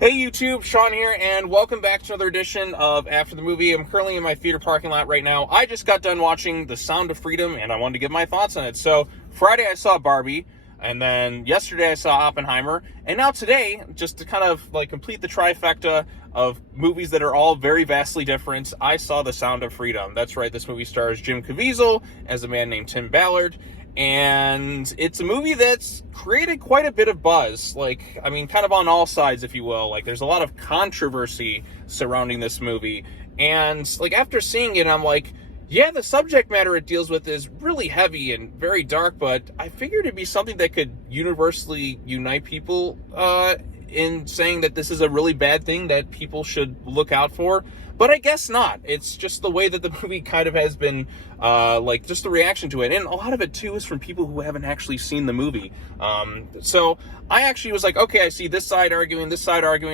Hey YouTube, Sean here, and welcome back to another edition of After the Movie. I'm currently in my theater parking lot right now. I just got done watching The Sound of Freedom, and I wanted to give my thoughts on it. So, Friday I saw Barbie, and then yesterday I saw Oppenheimer, and now today, just to kind of like complete the trifecta of movies that are all very vastly different, I saw The Sound of Freedom. That's right, this movie stars Jim Caviezel as a man named Tim Ballard. And it's a movie that's created quite a bit of buzz, kind of on all sides, if you will. Like, there's a lot of controversy surrounding this movie. And, after seeing it, I'm like, yeah, the subject matter it deals with is really heavy and very dark, but I figured it'd be something that could universally unite people in saying that this is a really bad thing that people should look out for. But I guess not. It's just the way that the movie kind of has been, just the reaction to it. And a lot of it, too, is from people who haven't actually seen the movie. So I actually was like, okay, I see this side arguing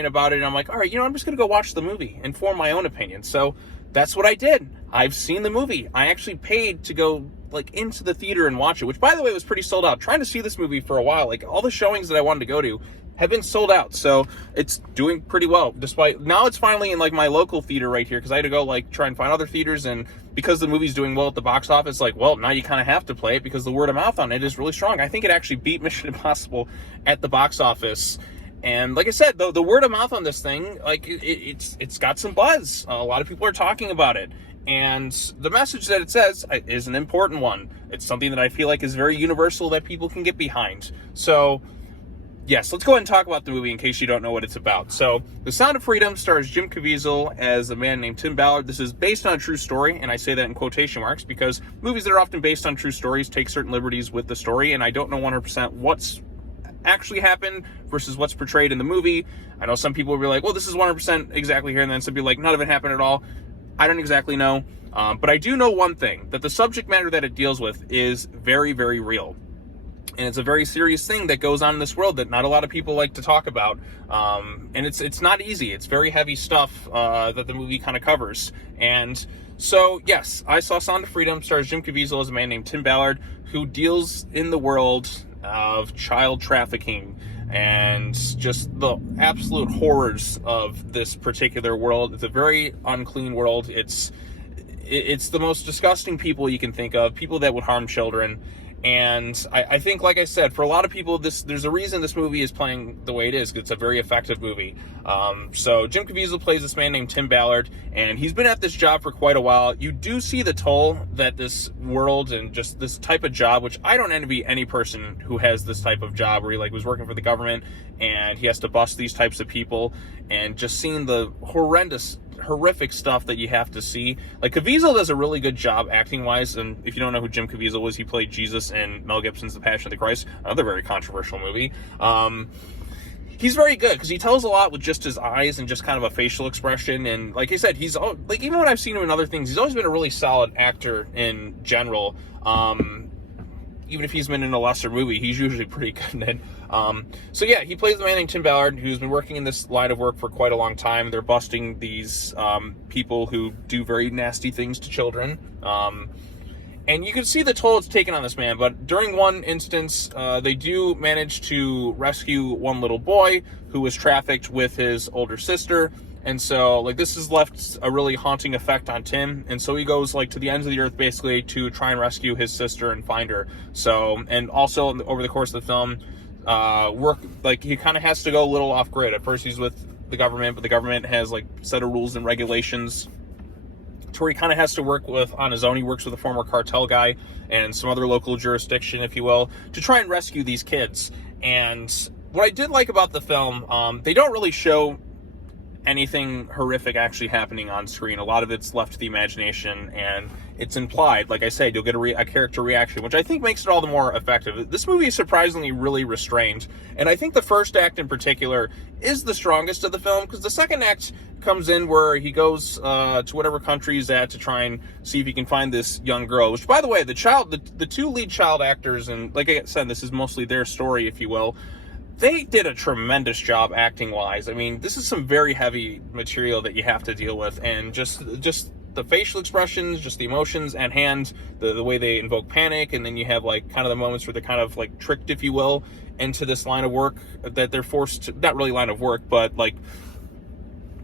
about it. And I'm like, all right, I'm just going to go watch the movie and form my own opinion. So that's what I did. I've seen the movie. I actually paid to go, into the theater and watch it, which, by the way, was pretty sold out. Trying to see this movie for a while. All the showings that I wanted to go to have been sold out, so it's doing pretty well. Despite now, it's finally in my local theater right here, because I had to go try and find other theaters, and because the movie's doing well at the box office, now you kind of have to play it because the word of mouth on it is really strong. I think it actually beat Mission Impossible at the box office. And like I said, the word of mouth on this thing, it's got some buzz. A lot of people are talking about it. And the message that it says is an important one. It's something that I feel like is very universal that people can get behind. So, yes, let's go ahead and talk about the movie in case you don't know what it's about. So, The Sound of Freedom stars Jim Caviezel as a man named Tim Ballard. This is based on a true story, and I say that in quotation marks because movies that are often based on true stories take certain liberties with the story, and I don't know 100% what's actually happened versus what's portrayed in the movie. I know some people will be like, well, this is 100% exactly here, and then some people be like, none of it happened at all. I don't exactly know, but I do know one thing, that the subject matter that it deals with is very, very real. And it's a very serious thing that goes on in this world that not a lot of people like to talk about. And it's not easy. It's very heavy stuff that the movie kind of covers. And so, yes, I saw Sound of Freedom, stars Jim Caviezel as a man named Tim Ballard, who deals in the world of child trafficking and just the absolute horrors of this particular world. It's a very unclean world. It's the most disgusting people you can think of, people that would harm children. And I think, like I said, for a lot of people, there's a reason this movie is playing the way it is. It's a very effective movie. So Jim Caviezel plays this man named Tim Ballard, and he's been at this job for quite a while. You do see the toll that this world and just this type of job, which I don't envy any person who has this type of job where he was working for the government and he has to bust these types of people, and just seeing the horrific stuff that you have to see. Caviezel does a really good job acting wise, and if you don't know who Jim Caviezel was, he played Jesus in Mel Gibson's The Passion of the Christ, another very controversial movie. He's very good because he tells a lot with just his eyes and just kind of a facial expression. And like I said, he's even when I've seen him in other things, he's always been a really solid actor in general. Even if he's been in a lesser movie, he's usually pretty good in it. So yeah, he plays the man named Tim Ballard, who's been working in this line of work for quite a long time. They're busting these people who do very nasty things to children. And you can see the toll it's taken on this man, but during one instance, they do manage to rescue one little boy who was trafficked with his older sister. And so, this has left a really haunting effect on Tim. And so he goes, to the ends of the earth, basically, to try and rescue his sister and find her. So, and also, over the course of the film, he kind of has to go a little off-grid. At first, he's with the government, but the government has, set of rules and regulations to where he kind of has to work on his own. He works with a former cartel guy and some other local jurisdiction, if you will, to try and rescue these kids. And what I did like about the film, they don't really show anything horrific actually happening on screen. A lot of it's left to the imagination, and it's implied. Like I said, you'll get a character reaction, which I think makes it all the more effective. This movie is surprisingly really restrained, and I think the first act in particular is the strongest of the film, because the second act comes in where he goes to whatever country he's at to try and see if he can find this young girl, which, by the way, the two lead child actors, and like I said, this is mostly their story, if you will, they did a tremendous job acting-wise. I mean, this is some very heavy material that you have to deal with, and just the facial expressions, just the emotions at hand, the way they invoke panic, and then you have kind of the moments where they're kind of tricked, if you will. into this line of work that they're forced to, not really line of work, but like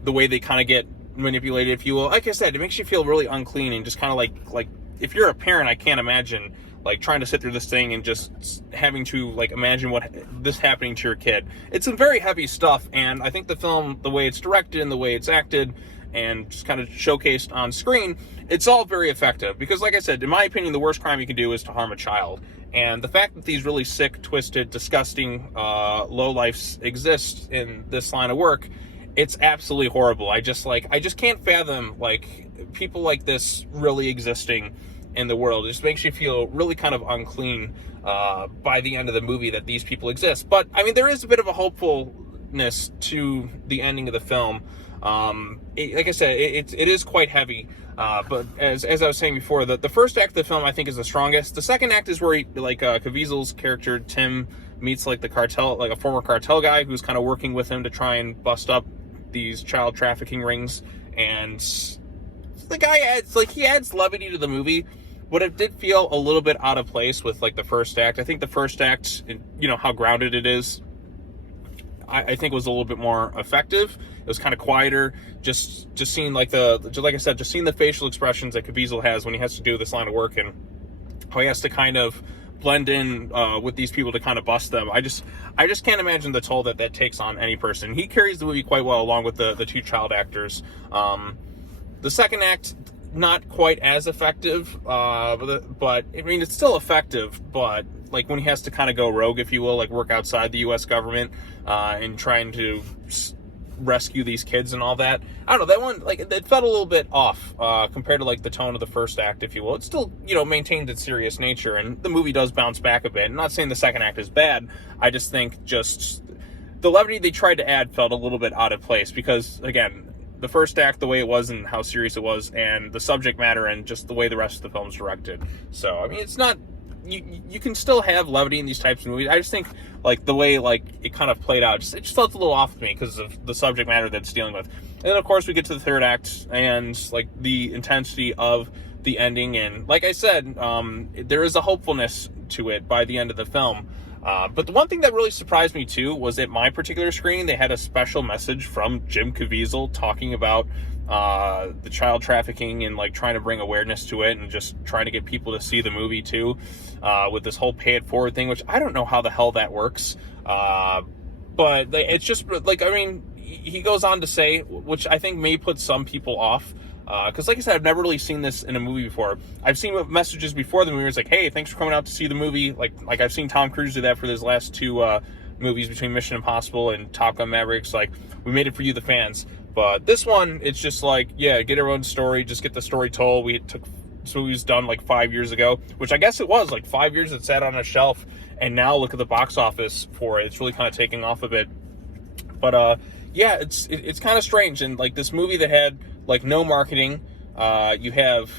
the way they kind of get manipulated, if you will. Like I said, it makes you feel really unclean, and just kind of like if you're a parent, I can't imagine like trying to sit through this thing and just having to like imagine what this happening to your kid. It's some very heavy stuff, and I think the film, the way it's directed and the way it's acted and just kind of showcased on screen, it's all very effective. Because like I said, in my opinion, the worst crime you can do is to harm a child. And the fact that these really sick, twisted, disgusting lowlifes exist in this line of work, it's absolutely horrible. I just can't fathom like people like this really existing in the world. It just makes you feel really kind of unclean by the end of the movie that these people exist. But I mean, there is a bit of a hopefulness to the ending of the film. Like I said, it is quite heavy. But as I was saying before, the first act of the film I think is the strongest. The second act is where Caviezel's character Tim meets like the cartel, like a former cartel guy who's kind of working with him to try and bust up these child trafficking rings. And the guy adds levity to the movie, but it did feel a little bit out of place with like the first act. I think the first act, you know, how grounded it is, I think was a little bit more effective. It was kind of quieter. Just seeing like I said, just seeing the facial expressions that Caviezel has when he has to do this line of work, and how he has to kind of blend in with these people to kind of bust them. I just can't imagine the toll that takes on any person. He carries the movie quite well along with the two child actors. The second act, not quite as effective, but I mean, it's still effective, but like when he has to kind of go rogue, if you will, like work outside the U.S. government and trying to rescue these kids and all that. I don't know, that one, like, it felt a little bit off compared to like the tone of the first act, if you will. It still, you know, maintained its serious nature, and the movie does bounce back a bit. I'm not saying the second act is bad. I just think just the levity they tried to add felt a little bit out of place, because again, the first act, the way it was and how serious it was, and the subject matter and just the way the rest of the film's directed. So, I mean, it's not, you can still have levity in these types of movies. I just think, like, the way, like, it kind of played out, it just felt a little off to me because of the subject matter that it's dealing with. And then, of course, we get to the third act and, like, the intensity of the ending. And, like I said, there is a hopefulness to it by the end of the film. But the one thing that really surprised me, too, was at my particular screening, they had a special message from Jim Caviezel talking about the child trafficking and, like, trying to bring awareness to it and just trying to get people to see the movie, too, with this whole pay it forward thing, which I don't know how the hell that works. But it's just, like, I mean, he goes on to say, which I think may put some people off, because like I said, I've never really seen this in a movie before. I've seen messages before the movie. It's like, hey, thanks for coming out to see the movie. Like I've seen Tom Cruise do that for his last two movies between Mission Impossible and Top Gun Mavericks. Like, we made it for you, the fans. But this one, it's just like, yeah, get everyone's story, just get the story told. This movie was done like 5 years ago, which I guess it was like 5 years it sat on a shelf, and now look at the box office for it. It's really kind of taking off a bit. But yeah, it's kind of strange. And like this movie that had like no marketing, you have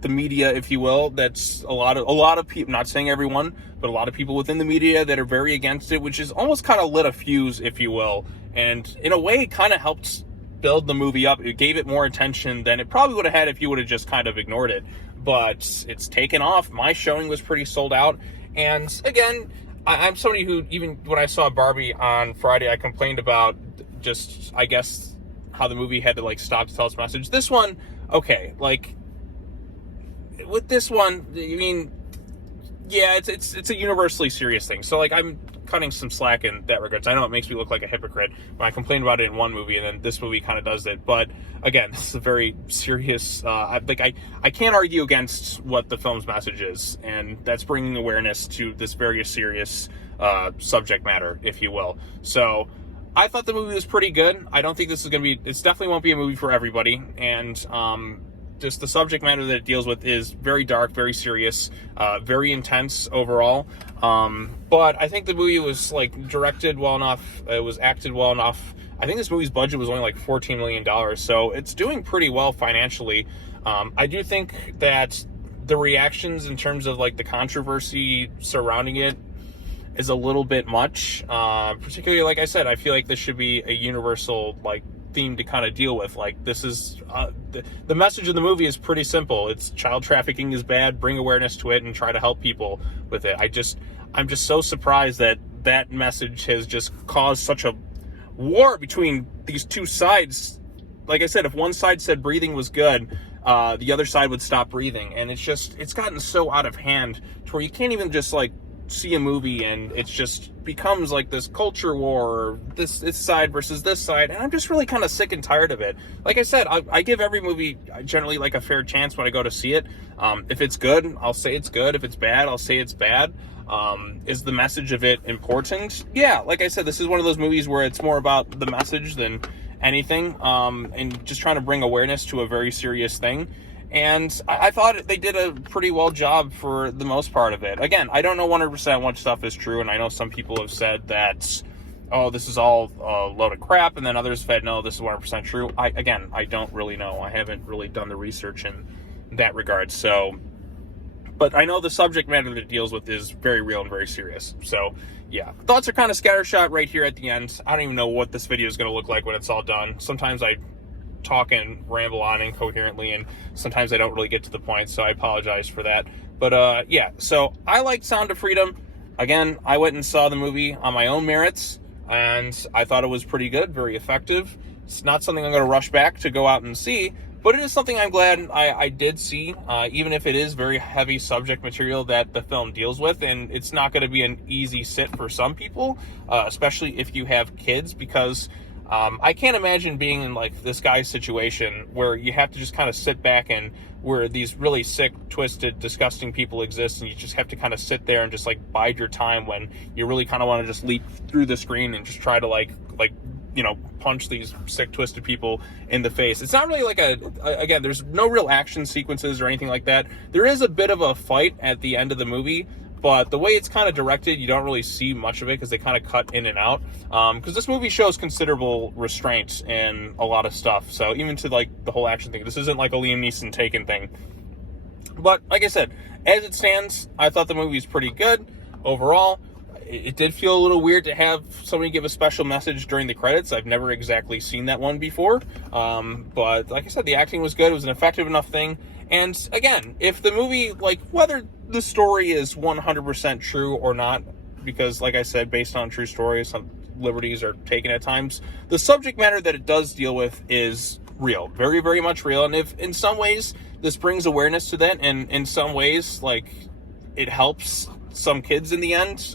the media, if you will, that's a lot of people, not saying everyone, but a lot of people within the media that are very against it, which is almost kind of lit a fuse, if you will. And in a way, it kind of helped build the movie up. It gave it more attention than it probably would have had if you would have just kind of ignored it. But it's taken off. My showing was pretty sold out. And again, I'm somebody who, even when I saw Barbie on Friday, I complained about just, I guess, how the movie had to like stop to tell its message. This one, okay, like with this one, I mean, yeah, it's a universally serious thing. So like I'm cutting some slack in that regards. I know it makes me look like a hypocrite when I complain about it in one movie and then this movie kind of does it. But again, this is a very serious. I can't argue against what the film's message is, and that's bringing awareness to this very serious subject matter, if you will. So I thought the movie was pretty good. I don't think this is going to be. It definitely won't be a movie for everybody, and just the subject matter that it deals with is very dark, very serious, very intense overall. But I think the movie was like directed well enough. It was acted well enough. I think this movie's budget was only like $14 million, so it's doing pretty well financially. I do think that the reactions in terms of like the controversy surrounding it is a little bit much. Particularly, like I said, I feel like this should be a universal like theme to kind of deal with. Like, this is the message of the movie is pretty simple. It's child trafficking is bad, bring awareness to it and try to help people with it. I'm just so surprised that that message has just caused such a war between these two sides. Like I said, if one side said breathing was good, the other side would stop breathing. And it's gotten so out of hand to where you can't even just like see a movie and it just becomes like this culture war, this side versus this side. And I'm just really kind of sick and tired of it. Like I said, I give every movie generally like a fair chance when I go to see it. If it's good, I'll say it's good. If it's bad, I'll say it's bad. Is the message of it important? Yeah, like I said, this is one of those movies where it's more about the message than anything, and just trying to bring awareness to a very serious thing. And I thought they did a pretty well job for the most part of it. Again, I don't know 100% what stuff is true, and I know some people have said that, oh, this is all a load of crap, and then others said, no, this is 100% true. I don't really know. I haven't really done the research in that regard. So, but I know the subject matter that it deals with is very real and very serious. So, yeah. Thoughts are kind of scattershot right here at the end. I don't even know what this video is going to look like when it's all done. Sometimes I talk and ramble on incoherently, and sometimes I don't really get to the point, so I apologize for that. But yeah, so I like Sound of Freedom. Again, I went and saw the movie on my own merits, and I thought it was pretty good, very effective. It's not something I'm going to rush back to go out and see, but it is something I'm glad I did see, even if it is very heavy subject material that the film deals with, and it's not going to be an easy sit for some people, especially if you have kids, because I can't imagine being in like this guy's situation where you have to just kind of sit back and where these really sick, twisted, disgusting people exist, and you just have to kind of sit there and just like bide your time when you really kind of want to just leap through the screen and just try to like punch these sick, twisted people in the face. It's not really like again, there's no real action sequences or anything like that. There is a bit of a fight at the end of the movie, but the way it's kind of directed, you don't really see much of it because they kind of cut in and out. Because this movie shows considerable restraint in a lot of stuff. So even to like the whole action thing, this isn't like a Liam Neeson Taken thing. But like I said, as it stands, I thought the movie was pretty good overall. It did feel a little weird to have somebody give a special message during the credits. I've never exactly seen that one before. But like I said, the acting was good. It was an effective enough thing. And again, if the movie, like, whether the story is 100% true or not, because like I said, based on true stories, some liberties are taken at times, the subject matter that it does deal with is real, very, very much real. And if in some ways this brings awareness to that, and in some ways, like, it helps some kids in the end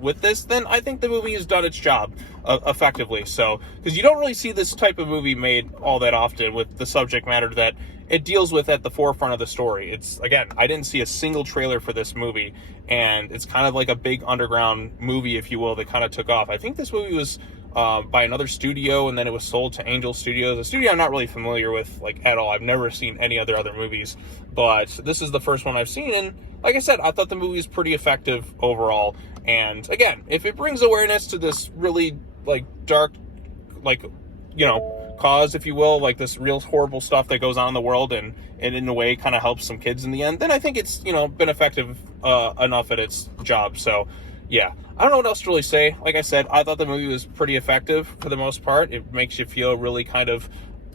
with this, then I think the movie has done its job effectively. So, because you don't really see this type of movie made all that often with the subject matter that it deals with at the forefront of the story. It's, again, I didn't see a single trailer for this movie, and it's kind of like a big underground movie, if you will, that kind of took off. I think this movie was by another studio, and then it was sold to Angel Studios, a studio I'm not really familiar with, like, at all. I've never seen any other movies, but this is the first one I've seen, and like I said, I thought the movie was pretty effective overall. And again, if it brings awareness to this really, like, dark, like, cause, if you will, like this real horrible stuff that goes on in the world, and in a way kind of helps some kids in the end, then I think it's, been effective enough at its job. So yeah, I don't know what else to really say. Like I said, I thought the movie was pretty effective for the most part. It makes you feel really kind of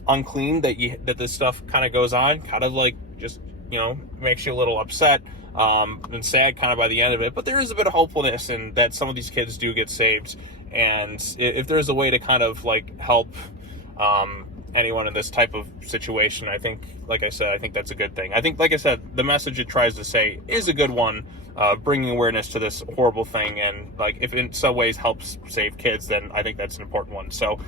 unclean that this stuff kind of goes on, kind of like just, makes you a little upset and sad kind of by the end of it. But there is a bit of hopefulness in that some of these kids do get saved, and if there's a way to kind of like help anyone in this type of situation, I think, like I said, I think that's a good thing. I think, like I said, the message it tries to say is a good one, bringing awareness to this horrible thing, and like if in some ways helps save kids, then I think that's an important one. So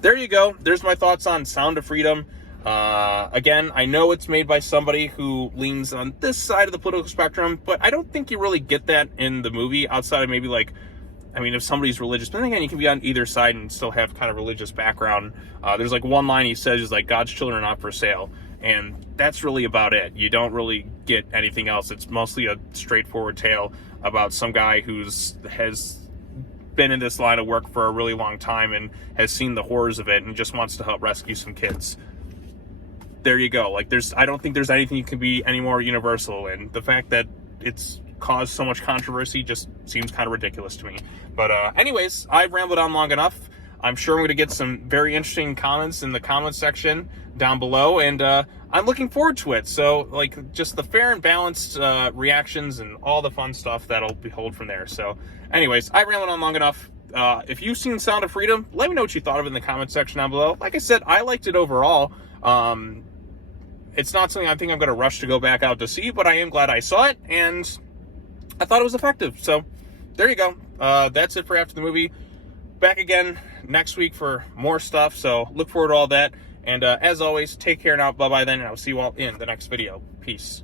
there you go. There's my thoughts on Sound of Freedom. Again, I know it's made by somebody who leans on this side of the political spectrum, but I don't think you really get that in the movie outside of maybe like, I mean, if somebody's religious, but then again, you can be on either side and still have kind of religious background. There's like one line he says is like, God's children are not for sale. And that's really about it. You don't really get anything else. It's mostly a straightforward tale about some guy has been in this line of work for a really long time and has seen the horrors of it and just wants to help rescue some kids. There you go. Like, I don't think there's anything that can be any more universal. And the fact that it's caused so much controversy just seems kind of ridiculous to me. But anyways, I've rambled on long enough. I'm sure I'm going to get some very interesting comments in the comments section down below, and I'm looking forward to it. So, like, just the fair and balanced reactions and all the fun stuff that'll be hold from there. So Anyways, I rambled on long enough. If you've seen Sound of Freedom, let me know what you thought of it in the comment section down below. Like I said, I liked it overall. It's not something I think I'm going to rush to go back out to see, but I am glad I saw it, and I thought it was effective. So there you go. That's it for After the Movie. Back again next week for more stuff, so look forward to all that. And as always, take care now. Bye-bye then, and I'll see you all in the next video. Peace.